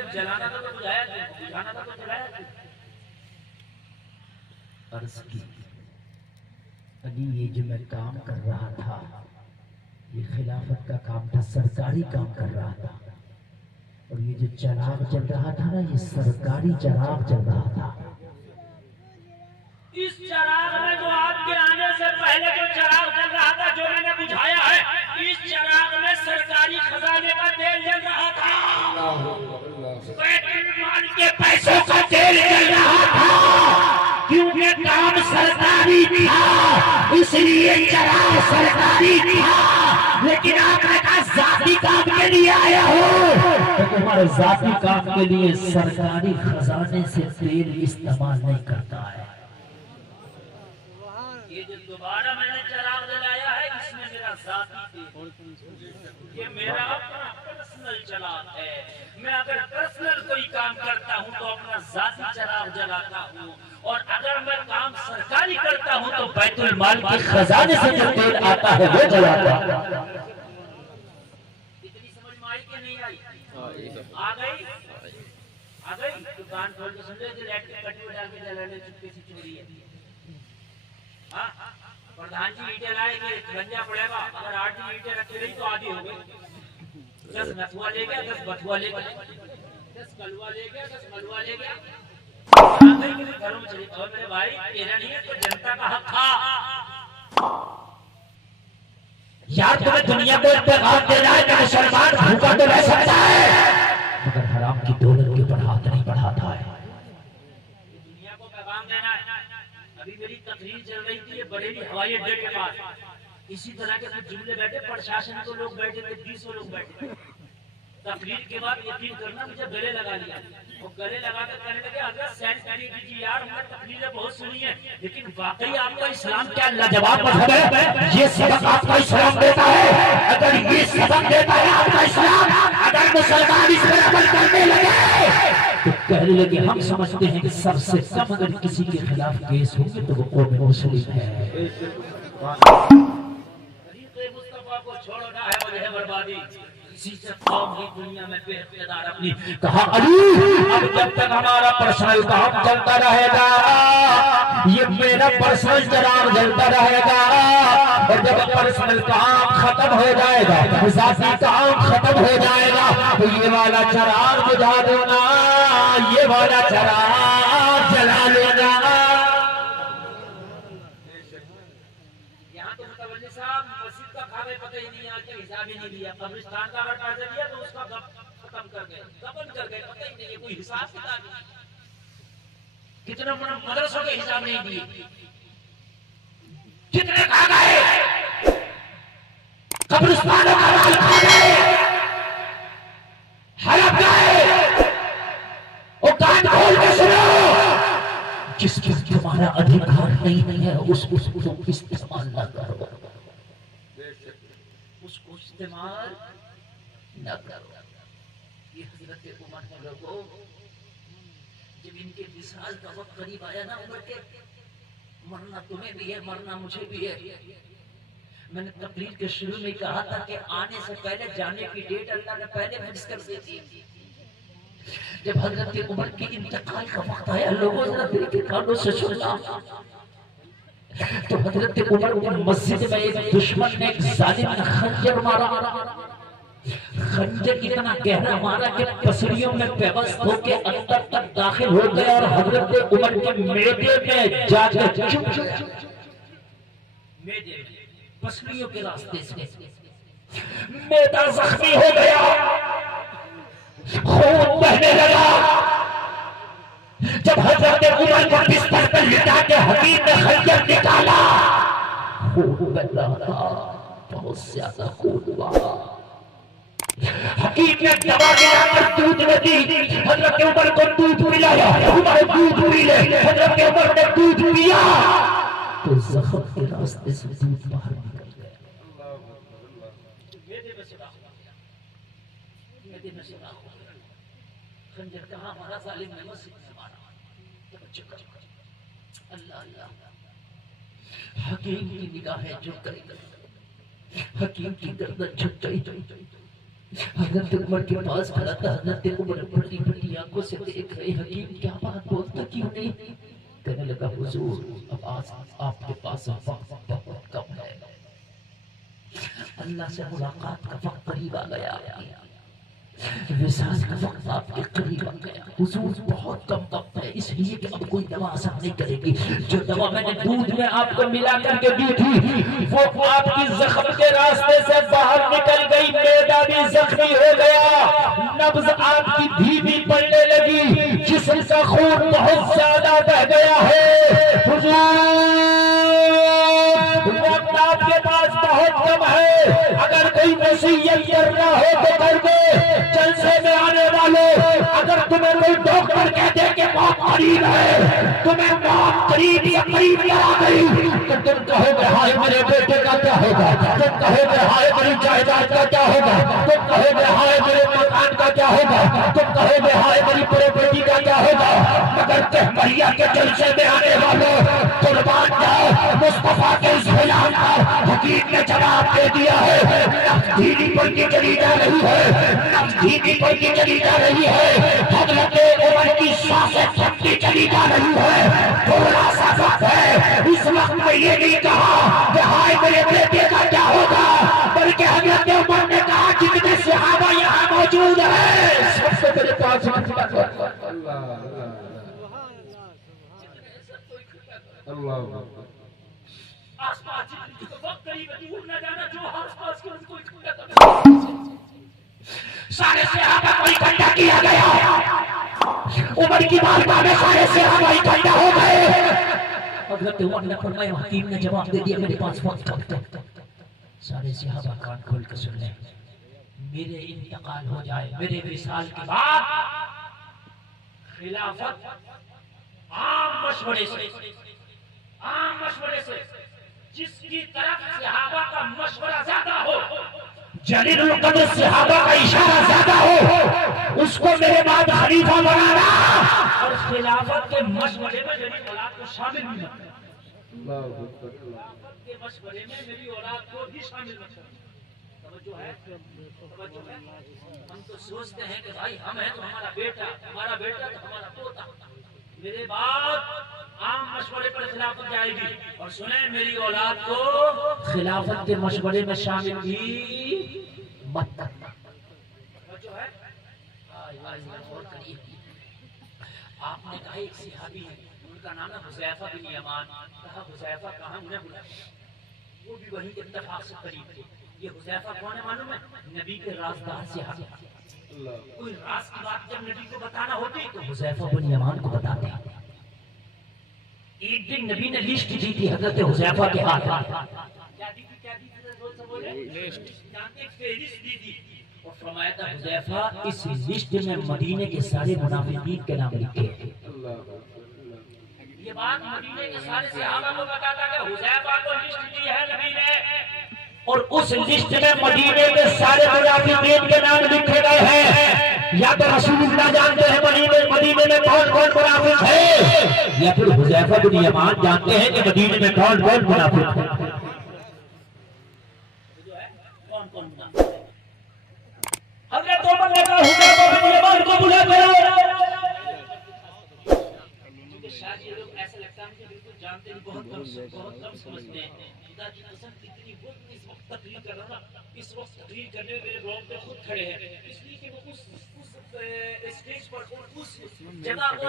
جلانا تھا تو بجھایا تھا، بجھانا تھا تو جلایا تھا۔ عرض کی علی یہ جو میں کام کر رہا تھا یہ خلافت کا کام تھا، سرکاری کام کر رہا تھا، اور یہ جو چراغ جل رہا تھا نا یہ سرکاری چراغ جل رہا تھا۔ اس چراغ میں جو آپ کے آنے سے پہلے جو چراغ جل رہا تھا جو میں نے بجھایا ہے، اس چراغ میں سرکاری خزانے کا تیل جل رہا تھا، بیت المال کے پیسوں کا تیل جل رہا تھا، کیونکہ کام سرکاری تھا اس لیے چراغ سرکاری تھا۔ لیکن آپ نے کہا ذاتی کام کے لیے آیا ہو، تو تمہارے ذاتی کام کے لیے سرکاری خزانے سے تیل استعمال نہیں کرتا ہے۔ یہ جو دوبارہ میں نے چراغ جلایا ہے اس میں میرا ذاتی تیل، یہ میرا اپنا پرسنل چراغ ہے۔ میں اگر پرسنل کوئی کام کرتا ہوں تو اپنا ذاتی چراغ جلاتا ہوں، اور اگر میں کام سرکاری کرتا ہوں تو بیت المال کے خزانے سے جو تیل آتا ہے وہ جلاتا ہے۔ اتنی سمجھ میں آئی کہ نہیں آئی؟ آ گئی؟ آ گئی؟ دکان کھول کے سمجھے جو لیٹ کے کٹی میں ڈال کے جلانے چپکے سے چوری ہے۔ پردھان جی اینٹیں لائے گے گنجا پڑے گا، اگر 8 اینٹیں رکھی رہی تو آدھی ہو گئی، 10 نتوا لے گیا، 10 بتوا لے گیا، 10 کلوا لے گیا، 10 ملوا لے گیا، گھروں میں چلی۔ اور میرے بھائی تیرا نہیں ہے تو جنتا کا حق تھا۔ یار تمہیں دنیا کو پیغام دینا ہے کہ مسلمان بھوکا تو رہ سکتا ہے مگر حرام کی دولت کے اوپر ہاتھ نہیں بڑھاتا ہے۔ دنیا کو پیغام دینا ہے۔ ابھی میری تقریر چل رہی تھی یہ بریلی ہوائی اڈے کے پاس، اسی طرح کے کچھ جملے بیٹھے، پرشاسن کو لوگ بیٹھے تھے، 200 لوگ بیٹھے تھے۔ تقریر کے بعد یقین کرنا مجھے گلے لگا لیا، اور گلے لگا کر کہنے لگے حضرت سینس کری دیجیے یار، ہم نے تقریریں بہت سنی ہیں لیکن واقعی آپ کا اسلام کیا لاجواب مذہب ہے، یہ سبق آپ کا اسلام دیتا ہے، اگر یہ سبق دیتا ہے آپ کا اسلام، اگر مسلمان اس پر عمل کرنے لگے تو کہنے لگے ہم سمجھتے ہیں کہ سب سے کم اگر کسی کے خلاف کیس ہوں گے تو وہ قوم مسلم ہے۔ طریقے مصطفیٰ کو چھوڑنا ہے وجہ بربادی، اسی سے قوم ہی دنیا میں بے اقتدار اپنی۔ کہا علی اب جب تک ہمارا پرسنل کام چلتا رہے گا یہ میرا پرسنل چراغ جلتا رہے گا، اور جب پرسنل کام ختم ہو جائے گا، ذاتی کام ختم ہو جائے گا تو یہ والا چراغ بجھا دینا، یہ والا چراغ جلا لینا۔ یہاں تو متولی صاحب مسجد کا کھاوے پتہ ہی نہیں، آج تک حساب ہی نہیں لیا، قبرستان کا اگر پیسہ دیا تو اس کا ختم کر گئے، دفن کر گئے، پتہ ہی نہیں ہے کوئی حساب کتاب نہیں۔ کتنے مدرسوں کے حساب نہیں دیے، کتنے کھا گئے، قبرستانوں کا مال کھا گئے، ہڑپ گئے۔ اور کان کھول کے سنو، جس پر تمہارا ادھیکار نہیں ہے اس کو استعمال نہ کرو، اس کو استعمال نہ کرو۔ یہ حضرت عمر نے لوگوں جب ان کے وصال کا وقت قریب آیا نا عمر کے، مرنا تمہیں بھی ہے مرنا مجھے بھی ہے، میں نے تقریر کے شروع میں کہا تھا کہ آنے سے پہلے جانے کی ڈیٹ اللہ نے پہلے فکس کر دی تھی۔ جب حضرت عمر کے انتقال کا وقت آیا لوگوں ذرا دل کے کانوں سے سننا، تو حضرت عمر کی مسجد میں ایک دشمن نے ایک ظالم نے خنجر مارا، خنجر اتنا گہرا مارا کہ پسلیوں میں پیوست ہو کے اندر تک داخل ہو گیا اور حضرت عمر کے معدے میں جا کر چپ گیا، معدے میں پسلیوں کے راستے سے معدہ زخمی ہو گیا، خون بہنے لگا۔ جب حضرت عمر کو بستر پر لٹا کے حکیم نے خنجر نکالا، خون بہ رہا تھا، بہت زیادہ خون ہوا۔ حکیم نے دوا ملا کر دودھ میں دی، حضرت عمر کو دودھ پلایا، عمر دودھ پی لے، حضرت عمر نے دودھ پیا تو زخم کے راستے سے دودھ باہر نکل گیا، معدے میں سوراخ ہو گیا، معدے میں سوراخ ہو گیا۔ خنجر کہاں ہمارا ظالم نے مسجد میں مارا، توجہ کرو، اللہ اللہ۔ حکیم کی نگاہیں جھک گئی، حکیم کی گردن جھک گئی، حضرت عمر کے پاس کھڑا تھا. حضرت عمر بڑی بڑی آنکھوں سے دیکھ رہے. حکیم کیا بات بولتا کیوں نہیں؟ کہنے لگا حضور اب آج آپ کے پاس وقت بہت کم ہے. اللہ سے ملاقات کا وقت قریب آ گیا. وصال کا وقت آپ کے قریب آ گیا. حضور بہت کم وقت ہے اس لیے کہ اب کوئی دوا اثر نہیں کرے گی. جو دوا میں نے دودھ میں آپ کو ملا کر کے دی تھی وہ آپ کی زخم کے راستے سے باہر نکل گئی. معدہ بھی زخمی ہو گیا. نبض آپ کی دھیمی پڑنے لگی. جسم کا خون بہت زیادہ بہ گیا ہے. حضور وقت آپ کے پاس بہت کم ہے. اگر کوئی وصیت کرنا ہو تو کر دے. جلسے میں آنے والے اگر تمہیں کوئی ڈاکٹر کہتے کہ موت قریب ہے, تمہیں موت قریب یا قریب نہ آ گئی تو تم کہو گے ہائے میرے بیٹے کا کیا ہوگا, تم کہو گے ہائے میری جائیداد کا کیا ہوگا, تم کہو گے ہائے میرے مکان کا کیا ہوگا, تم کہو گے ہائے میری پراپرٹی کا کیا ہوگا. مگر تحمریہ کے جلسے میں آنے والوں قربان جاؤ مصطفیٰ کے اس بیان کا حکیم نے جواب دے دیا ہے. نفس دھیمی پڑتی چلی جا رہی ہے, نفس دھیمی پڑتی چلی جا رہی ہے. حضرت عمر کی سانسیں تھکتی چلی جا رہی ہے. تھوڑا سا وقت ہے. اس وقت میں یہ نہیں کہا کہ ہائے میرے بیٹے کا کیا ہوگا, بلکہ حضرت عمر نے کہا جتنے صحابہ یہاں موجود ہیں سب سے میرے پاس اللہ آس پاس جتنی وقت قریب ہے دور نہ جانا. جو آس پاس کے ان کو اکٹھا کرنا. سارے صحابہ کو اکٹھا کیا گیا. عمر کی بارگاہ میں سارے صحابہ اکٹھا ہو گئے. حضرت عمر نے فرمایا حکیم نے جواب دے دیا میرے پاس وقت کم ہے. سارے صحابہ کان کھول کے سن لیں. میرے انتقال ہو جائے, میرے وصال کے بعد خلافت عام مشورے سے جس کی طرف صحابہ کا مشورہ زیادہ ہو, جلیل القدر صحابہ کا اشارہ زیادہ ہو, اس کو میرے بعد خلیفہ بنانا. اور خلافت کے مشورے میں میری اولاد کو شامل بھی نہ کرنا. خلافت کے مشورے میں میری اولاد کو بھی شامل نہ کرنا. توجہ ہے. ہم تو سوچتے ہیں کہ بھائی ہم ہیں تو ہمارا بیٹا تو ہمارا پوتا. میرے بعد عام مشورے پر خلافت جائے گی. اور سنیں میری اولاد کو خلافت کے مشورے میں شامل بھی مت کرنا. جو ہے آپ نے کہا ایک صحابی ہے ان کا نام ہے حذیفہ بن یمان. کہا حذیفہ کہاں, انہیں بلایا. وہ بھی وہیں اتفاق سے قریب تھے. یہ حذیفہ کون ہے معلوم ہے؟ نبی کے رازدار صحابی. کوئی راز کی بات جب نبی کو بتانا ہوتی تو حذیفہ بن یمان کو بتاتے. ایک دن نبی نے لسٹ دی تھی حضرت حذیفہ کے ہاتھ. کیا دی تھی؟ فہرست دی تھی. اور فرمایا تھا حذیفہ اس لسٹ میں مدینے کے سارے منافقین کے نام لکھے. یہ بات مدینے کے سارے صحابہ کو بتاتا کہ حذیفہ کو لسٹ دی ہے نبی نے, اور اس لسٹ میں مدینے کے سارے منافقین کے نام لکھے گئے ہیں. یا تو رسول اللہ جانتے ہیں مدینے میں کون کون منافق ہے, یا پھر حذیفہ بن یمان جانتے ہیں کہ مدینے میں کون کون منافق ہے. حضرت عمر نے کہا حذیفہ بن یمان کو بلا کرو. کیونکہ شاید یہ لوگ ایسا لگتا ہے کہ بالکل جانتے ہیں, بہت کم سمجھتے ہیں. خدا کی قسم کتنی وہ اس وقت تقریر کر رہا نا, اس وقت تقریر کرنے میں میرے گراؤنڈ پہ خود کھڑے ہیں, اس لیے کہ وہ اس اسٹیج پر اس جگہ کو